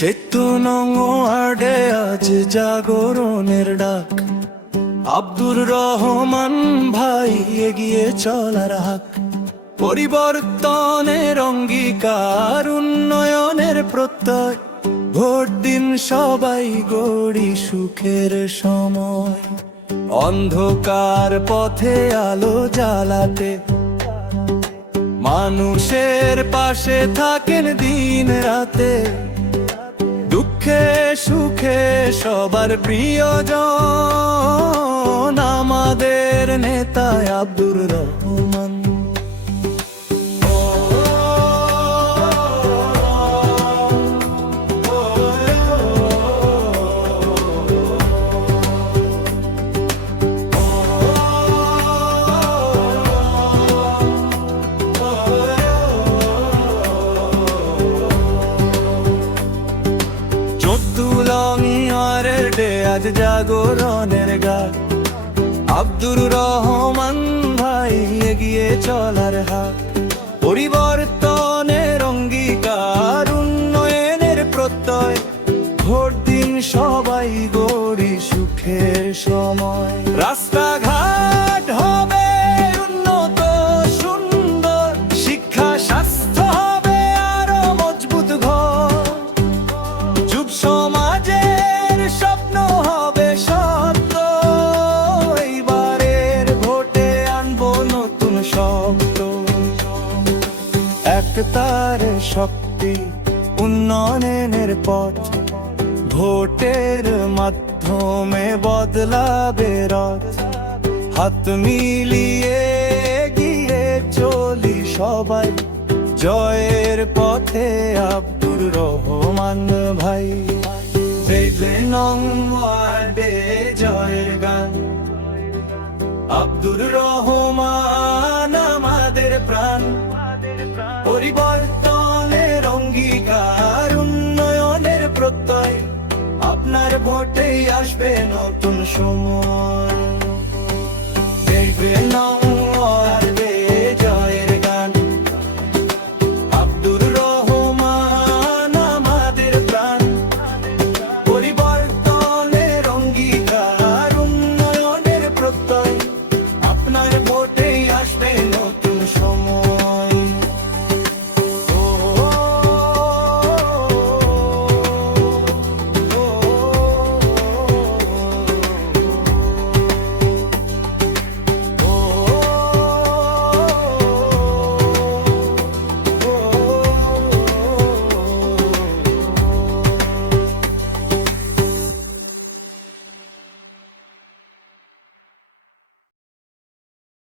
7 নং ওয়ার্ডে আজ জাগরণের ডাক, আব্দুর রহমান ভাই এগিয়ে চলার হাক। পরিবর্তনের অঙ্গীকার, উন্নয়নের প্রত্যয়, ভোট দিন সবাই গড়ি সুখের সময়। অন্ধকার পথে আলো জ্বালাতে মানুষের পাশে থাকেন দিন রাতে। দুঃখে সুখে সবার প্রিয়জন আমাদের নেতা আব্দুর রহমান। আজ জাগরণের গান, আব্দুর রহমান ভাই এগিয়ে চলার হাত। পরিবর্তনের অঙ্গীকার, উন্নয়নের প্রত্যয়, ভোট দিন সবাই গড়ি সুখের সময়। রাস্তাঘাট হবে উন্নত সুন্দর, শিক্ষা স্বাস্থ্য হবে আরো মজবুত ঘর। যুব সমাজের স্বপ্ন হবে সত্য, এইবারের ভোটে আনবো নতুন শব্দ। একতার শক্তি, উন্নয়নের পথ, ভোটের মাধ্যমে বদলাবে রথ। হাত মিলিয়ে গিয়ে চলি সবাই, জয়ের পথে আব্দুর রহমান ভাই। 7 নং ওয়ার্ডে জয়ের গান, আব্দুর রহমান আমাদের প্রাণ। পরিবর্তনের অঙ্গীকার, উন্নয়নের প্রত্যয়, আপনার ভোটেই আসবে নতুন সময়। 7 নং ওয়ার্ড